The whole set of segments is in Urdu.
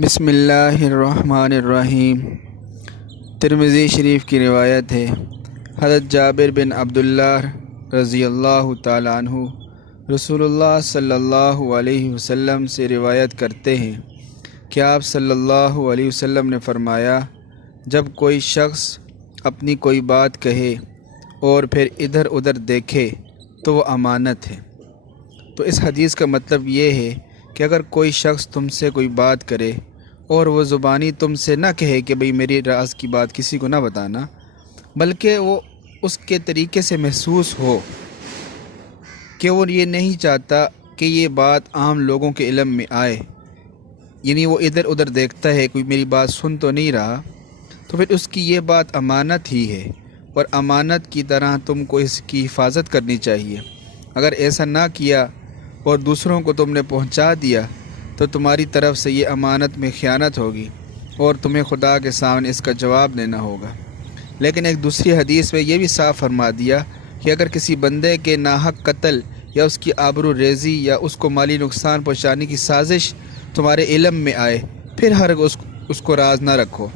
بسم اللہ الرحمن الرحیم۔ ترمذی شریف کی روایت ہے، حضرت جابر بن عبداللہ رضی اللہ تعالیٰ عنہ رسول اللہ صلی اللہ علیہ وسلم سے روایت کرتے ہیں کہ آپ صلی اللہ علیہ وسلم نے فرمایا، جب کوئی شخص اپنی کوئی بات کہے اور پھر ادھر ادھر دیکھے تو وہ امانت ہے۔ تو اس حدیث کا مطلب یہ ہے کہ اگر کوئی شخص تم سے کوئی بات کرے اور وہ زبانی تم سے نہ کہے کہ بھئی میری راز کی بات کسی کو نہ بتانا، بلکہ وہ اس کے طریقے سے محسوس ہو کہ وہ یہ نہیں چاہتا کہ یہ بات عام لوگوں کے علم میں آئے، یعنی وہ ادھر ادھر دیکھتا ہے کوئی میری بات سن تو نہیں رہا، تو پھر اس کی یہ بات امانت ہی ہے، اور امانت کی طرح تم کو اس کی حفاظت کرنی چاہیے۔ اگر ایسا نہ کیا اور دوسروں کو تم نے پہنچا دیا تو تمہاری طرف سے یہ امانت میں خیانت ہوگی اور تمہیں خدا کے سامنے اس کا جواب دینا ہوگا۔ لیکن ایک دوسری حدیث میں یہ بھی صاف فرما دیا کہ اگر کسی بندے کے ناحق قتل یا اس کی آبرو ریزی یا اس کو مالی نقصان پہنچانے کی سازش تمہارے علم میں آئے، پھر ہرگز اس کو راز نہ رکھو۔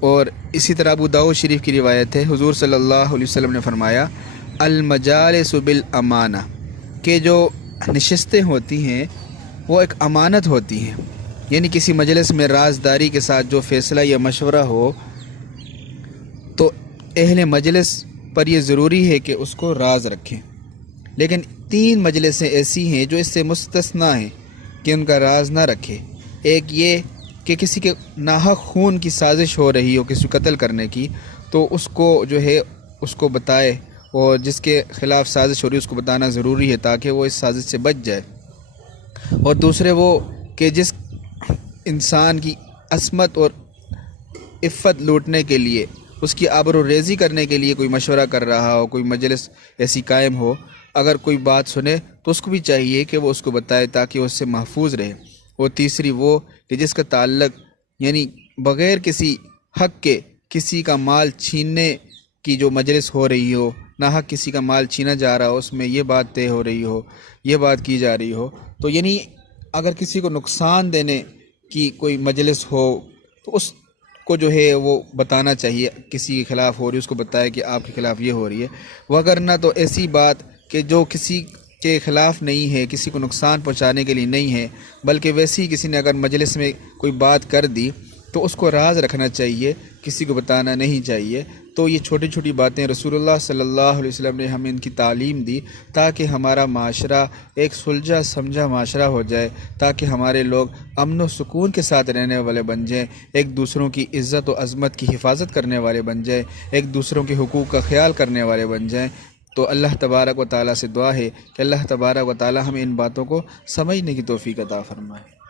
اور اسی طرح ابو داؤد شریف کی روایت ہے، حضور صلی اللہ علیہ وسلم نے فرمایا، المجالس بالامانہ، کہ جو نشستیں ہوتی ہیں وہ ایک امانت ہوتی ہیں، یعنی کسی مجلس میں رازداری کے ساتھ جو فیصلہ یا مشورہ ہو تو اہل مجلس پر یہ ضروری ہے کہ اس کو راز رکھیں۔ لیکن 3 مجلسیں ایسی ہیں جو اس سے مستثنیٰ ہیں کہ ان کا راز نہ رکھے۔ ایک یہ کہ کسی کے ناحق خون کی سازش ہو رہی ہو، کسی قتل کرنے کی، تو اس کو جو ہے اس کو بتائے، اور جس کے خلاف سازش ہو رہی ہے اس کو بتانا ضروری ہے تاکہ وہ اس سازش سے بچ جائے۔ اور دوسرے وہ کہ جس انسان کی عصمت اور عفت لوٹنے کے لیے، اس کی آبرو ریزی کرنے کے لیے کوئی مشورہ کر رہا ہو، کوئی مجلس ایسی قائم ہو، اگر کوئی بات سنے تو اس کو بھی چاہیے کہ وہ اس کو بتائے تاکہ وہ اس سے محفوظ رہے۔ اور تیسری وہ کہ جس کا تعلق یعنی بغیر کسی حق کے کسی کا مال چھیننے کی جو مجلس ہو رہی ہو، ناحق کسی کا مال چھینا جا رہا ہو، اس میں یہ بات طے ہو رہی ہو، یہ بات کی جا رہی ہو، تو یعنی اگر کسی کو نقصان دینے کی کوئی مجلس ہو تو اس کو جو ہے وہ بتانا چاہیے، کسی کے خلاف ہو رہی ہے اس کو بتائے کہ آپ کے خلاف یہ ہو رہی ہے، وگرنہ تو ایسی بات کہ جو کسی کے خلاف نہیں ہے، کسی کو نقصان پہنچانے کے لیے نہیں ہے، بلکہ ویسی کسی نے اگر مجلس میں کوئی بات کر دی تو اس کو راز رکھنا چاہیے، کسی کو بتانا نہیں چاہیے۔ تو یہ چھوٹی چھوٹی باتیں رسول اللہ صلی اللہ علیہ وسلم نے ہمیں ان کی تعلیم دی تاکہ ہمارا معاشرہ ایک سلجھا سمجھا معاشرہ ہو جائے، تاکہ ہمارے لوگ امن و سکون کے ساتھ رہنے والے بن جائیں، ایک دوسروں کی عزت و عظمت کی حفاظت کرنے والے بن جائیں، ایک دوسروں کے حقوق کا خیال کرنے والے بن جائیں۔ تو اللہ تبارک و تعالیٰ سے دعا ہے کہ اللہ تبارک و تعالیٰ ہمیں ان باتوں کو سمجھنے کی توفیق عطا فرمائے۔